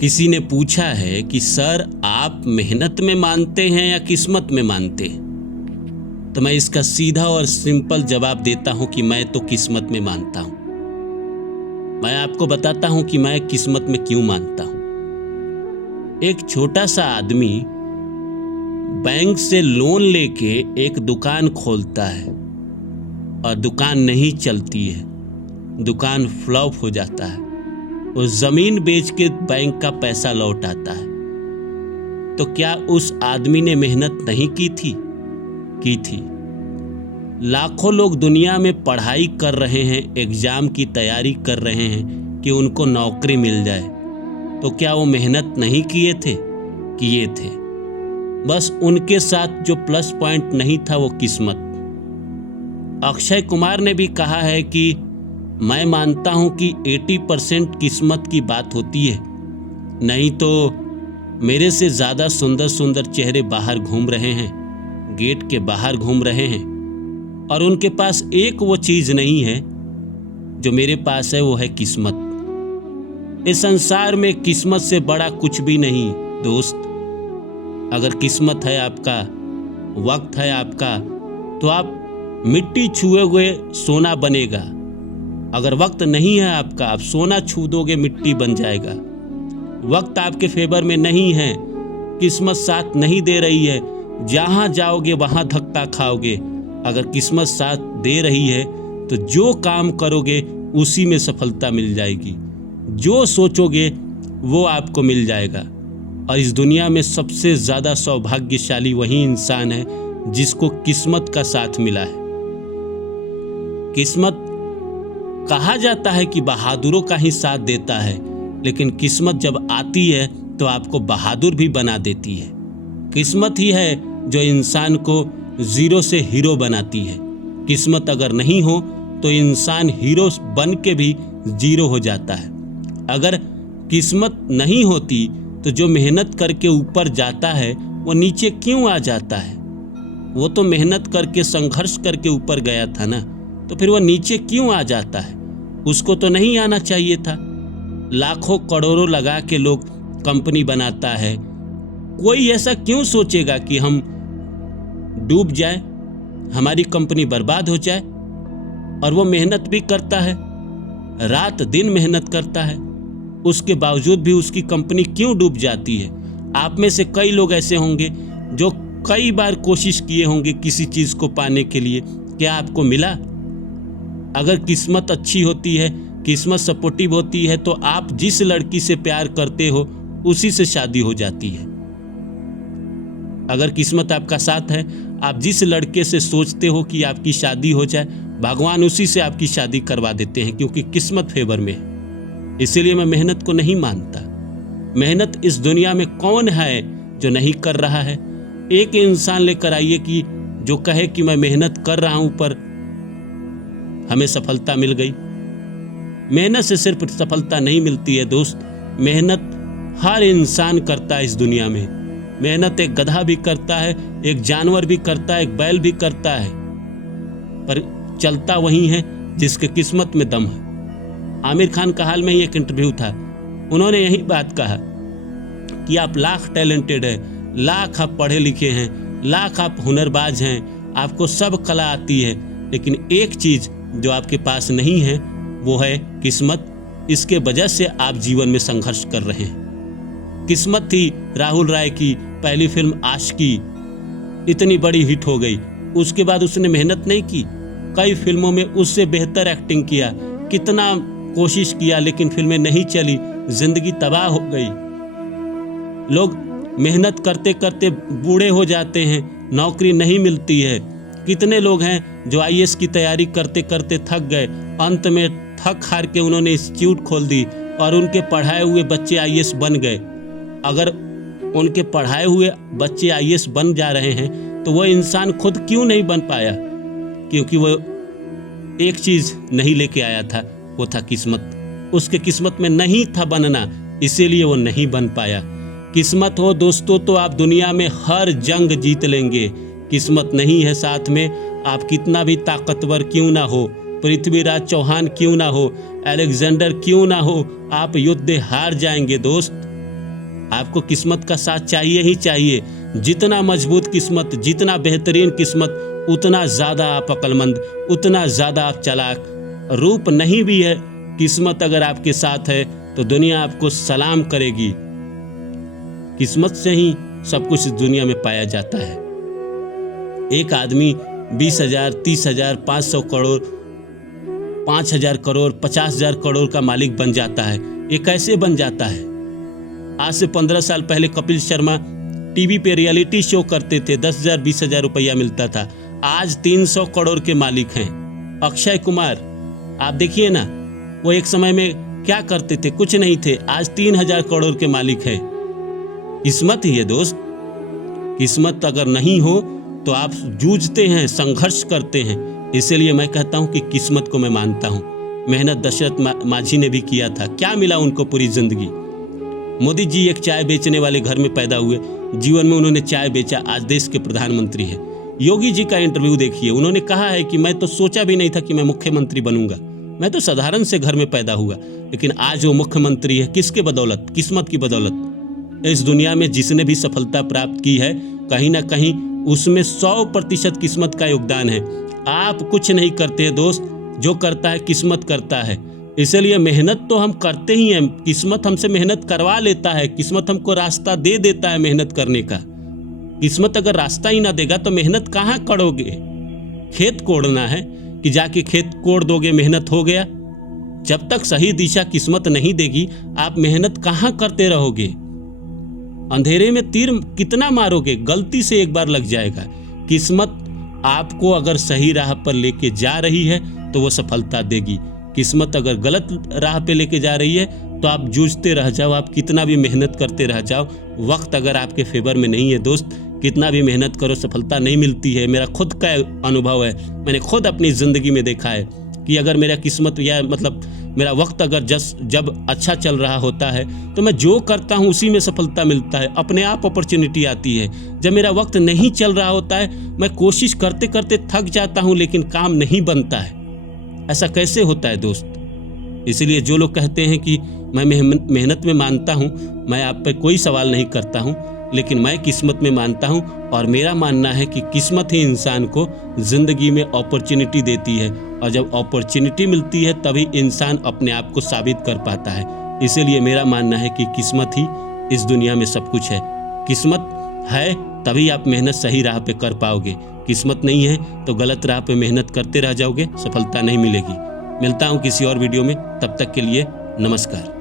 किसी ने पूछा है कि सर आप मेहनत में मानते हैं या किस्मत में मानते हैं? तो मैं इसका सीधा और सिंपल जवाब देता हूं कि मैं तो किस्मत में मानता हूं। मैं आपको बताता हूं कि मैं किस्मत में क्यों मानता हूं। एक छोटा सा आदमी बैंक से लोन लेके एक दुकान खोलता है और दुकान नहीं चलती है, दुकान फ्लॉप हो जाता है। वो जमीन बेच के बैंक का पैसा लौट आता है। तो क्या उस आदमी ने मेहनत नहीं की थी? की थी। लाखों लोग दुनिया में पढ़ाई कर रहे हैं, एग्जाम की तैयारी कर रहे हैं कि उनको नौकरी मिल जाए। तो क्या वो मेहनत नहीं किए थे? किए थे। बस उनके साथ जो प्लस पॉइंट नहीं था वो किस्मत। अक्षय कुमार ने भी कहा है कि मैं मानता हूं कि 80% किस्मत की बात होती है, नहीं तो मेरे से ज़्यादा सुंदर सुंदर चेहरे बाहर घूम रहे हैं, गेट के बाहर घूम रहे हैं, और उनके पास एक वो चीज़ नहीं है जो मेरे पास है, वो है किस्मत। इस संसार में किस्मत से बड़ा कुछ भी नहीं दोस्त। अगर किस्मत है आपका, वक्त है आपका, तो आप मिट्टी छुए हुए सोना बनेगा। अगर वक्त नहीं है आपका, आप सोना छू दोगे मिट्टी बन जाएगा। वक्त आपके फेवर में नहीं है, किस्मत साथ नहीं दे रही है, जहां जाओगे वहां धक्का खाओगे। अगर किस्मत साथ दे रही है तो जो काम करोगे उसी में सफलता मिल जाएगी, जो सोचोगे वो आपको मिल जाएगा। और इस दुनिया में सबसे ज़्यादा सौभाग्यशाली वही इंसान है जिसको किस्मत का साथ मिला है। किस्मत कहा जाता है कि बहादुरों का ही साथ देता है, लेकिन किस्मत जब आती है तो आपको बहादुर भी बना देती है। किस्मत ही है जो इंसान को जीरो से हीरो बनाती है। किस्मत अगर नहीं हो तो इंसान हीरो बन के भी जीरो हो जाता है। अगर किस्मत नहीं होती तो जो मेहनत करके ऊपर जाता है वो नीचे क्यों आ जाता है? वो तो मेहनत करके संघर्ष करके ऊपर गया था ना, तो फिर वो नीचे क्यों आ जाता है? उसको तो नहीं आना चाहिए था। लाखों करोड़ों लगा के लोग कंपनी बनाता है, कोई ऐसा क्यों सोचेगा कि हम डूब जाए, हमारी कंपनी बर्बाद हो जाए? और वो मेहनत भी करता है, रात दिन मेहनत करता है, उसके बावजूद भी उसकी कंपनी क्यों डूब जाती है? आप में से कई लोग ऐसे होंगे जो कई बार कोशिश किए होंगे किसी चीज़ को पाने के लिए, क्या आपको मिला? अगर किस्मत अच्छी होती है, किस्मत सपोर्टिव होती है, तो आप जिस लड़की से प्यार करते हो उसी से शादी हो जाती है। अगर किस्मत आपका साथ है, आप जिस लड़के से सोचते हो कि आपकी शादी हो जाए, भगवान उसी से आपकी शादी करवा देते हैं, क्योंकि किस्मत फेवर में है। इसीलिए मैं मेहनत को नहीं मानता। मेहनत इस दुनिया में कौन है जो नहीं कर रहा है? एक इंसान लेकर आइए कि जो कहे कि मैं मेहनत कर रहा हूं पर हमें सफलता मिल गई। मेहनत से सिर्फ सफलता नहीं मिलती है दोस्त, मेहनत हर इंसान करता है इस दुनिया में। मेहनत एक गधा भी करता है, एक जानवर भी करता है, एक बैल भी करता है, पर चलता वही है जिसके किस्मत में दम है। आमिर खान का हाल में ही एक इंटरव्यू था, उन्होंने यही बात कहा कि आप लाख टैलेंटेड हैं, लाख आप पढ़े लिखे हैं, लाख आप हुनरबाज हैं, आपको सब कला आती है, लेकिन एक चीज़ जो आपके पास नहीं है वो है किस्मत। इसके वजह से आप जीवन में संघर्ष कर रहे हैं। किस्मत थी राहुल राय की पहली फिल्म आशिकी इतनी बड़ी हिट हो गई, उसके बाद उसने मेहनत नहीं की, कई फिल्मों में उससे बेहतर एक्टिंग किया, कितना कोशिश किया, लेकिन फिल्में नहीं चली, जिंदगी तबाह हो गई। लोग मेहनत करते करते बूढ़े हो जाते हैं, नौकरी नहीं मिलती है। कितने लोग हैं जो आईएएस की तैयारी करते करते थक गए, अंत में थक हार के उन्होंने इंस्टीट्यूट खोल दी और उनके पढ़ाए हुए बच्चे आईएएस बन गए। अगर उनके पढ़ाए हुए बच्चे आईएएस बन जा रहे हैं तो वो इंसान खुद क्यों नहीं बन पाया? क्योंकि वो एक चीज़ नहीं लेके आया था, वो था किस्मत। उसके किस्मत में नहीं था बनना, इसीलिए वो नहीं बन पाया। किस्मत हो दोस्तों तो आप दुनिया में हर जंग जीत लेंगे। किस्मत नहीं है साथ में, आप कितना भी ताकतवर क्यों ना हो, पृथ्वीराज चौहान क्यों ना हो, अलेक्जेंडर क्यों ना हो, आप युद्ध हार जाएंगे दोस्त। आपको किस्मत का साथ चाहिए ही चाहिए। जितना मजबूत किस्मत, जितना बेहतरीन किस्मत, उतना ज़्यादा आप अक्लमंद, उतना ज़्यादा आप चालाक। रूप नहीं भी है, किस्मत अगर आपके साथ है तो दुनिया आपको सलाम करेगी। किस्मत से ही सब कुछ इस दुनिया में पाया जाता है। एक आदमी 20,000, 30,000, 500 करोड़, 5,000 करोड़, 50,000 करोड़ का मालिक बन जाता है। ये कैसे बन जाता है? आज से 15 साल पहले कपिल शर्मा टीवी पे रियलिटी शो करते थे, 10,000, 20,000 रुपया मिलता था। आज 300 करोड़ के मालिक हैं। अक्षय कुमार, आप देखिए ना, वो एक समय में क्या करते थे? कुछ नहीं थे, आज 3,000 करोड़ के मालिक हैं। किस्मत ही है दोस्त। किस्मत अगर नहीं हो तो आप जूझते हैं, संघर्ष करते हैं। इसीलिए मैं कहता हूं कि किस्मत को मैं मानता हूं। मेहनत दशरथ माझी ने भी किया था, क्या मिला उनको पूरी जिंदगी? मोदी जी एक चाय बेचने वाले घर में पैदा हुए, जीवन में उन्होंने चाय बेचा, आज देश के प्रधानमंत्री हैं। योगी जी का इंटरव्यू देखिए, उन्होंने कहा है कि मैं तो सोचा भी नहीं था कि मैं मुख्यमंत्री बनूंगा, मैं तो साधारण से घर में पैदा हुआ, लेकिन आज वो मुख्यमंत्री है। किसके बदौलत? किस्मत की बदौलत। इस दुनिया में जिसने भी सफलता प्राप्त की है, कहीं ना कहीं उसमें 100% किस्मत का योगदान है। आप कुछ नहीं करते दोस्त, जो करता है किस्मत करता है। इसलिए मेहनत तो हम करते ही हैं, किस्मत हमसे मेहनत करवा लेता है, किस्मत हमको रास्ता दे देता है मेहनत करने का। किस्मत अगर रास्ता ही ना देगा तो मेहनत कहाँ करोगे? खेत कोड़ना है कि जाके खेत कोड़ दोगे, मेहनत हो गया? जब तक सही दिशा किस्मत नहीं देगी, आप मेहनत कहाँ करते रहोगे? अंधेरे में तीर कितना मारोगे? गलती से एक बार लग जाएगा। किस्मत आपको अगर सही राह पर लेके जा रही है तो वो सफलता देगी। किस्मत अगर गलत राह पे लेके जा रही है तो आप जूझते रह जाओ, आप कितना भी मेहनत करते रह जाओ। वक्त अगर आपके फेवर में नहीं है दोस्त, कितना भी मेहनत करो सफलता नहीं मिलती है। मेरा खुद का अनुभव है, मैंने खुद अपनी ज़िंदगी में देखा है कि अगर मेरा किस्मत या मतलब मेरा वक्त अगर जब अच्छा चल रहा होता है तो मैं जो करता हूँ उसी में सफलता मिलता है, अपने आप अपॉर्चुनिटी आती है। जब मेरा वक्त नहीं चल रहा होता है, मैं कोशिश करते करते थक जाता हूँ लेकिन काम नहीं बनता है। ऐसा कैसे होता है दोस्त? इसलिए जो लोग कहते हैं कि मैं मेहनत में मानता हूँ, मैं आप पर कोई सवाल नहीं करता हूँ, लेकिन मैं किस्मत में मानता हूँ। और मेरा मानना है कि किस्मत ही इंसान को ज़िंदगी में अपॉर्चुनिटी देती है, और जब अपॉर्चुनिटी मिलती है तभी इंसान अपने आप को साबित कर पाता है। इसीलिए मेरा मानना है कि किस्मत ही इस दुनिया में सब कुछ है। किस्मत है तभी आप मेहनत सही राह पे कर पाओगे, किस्मत नहीं है तो गलत राह पे मेहनत करते रह जाओगे, सफलता नहीं मिलेगी। मिलता हूँ किसी और वीडियो में, तब तक के लिए नमस्कार।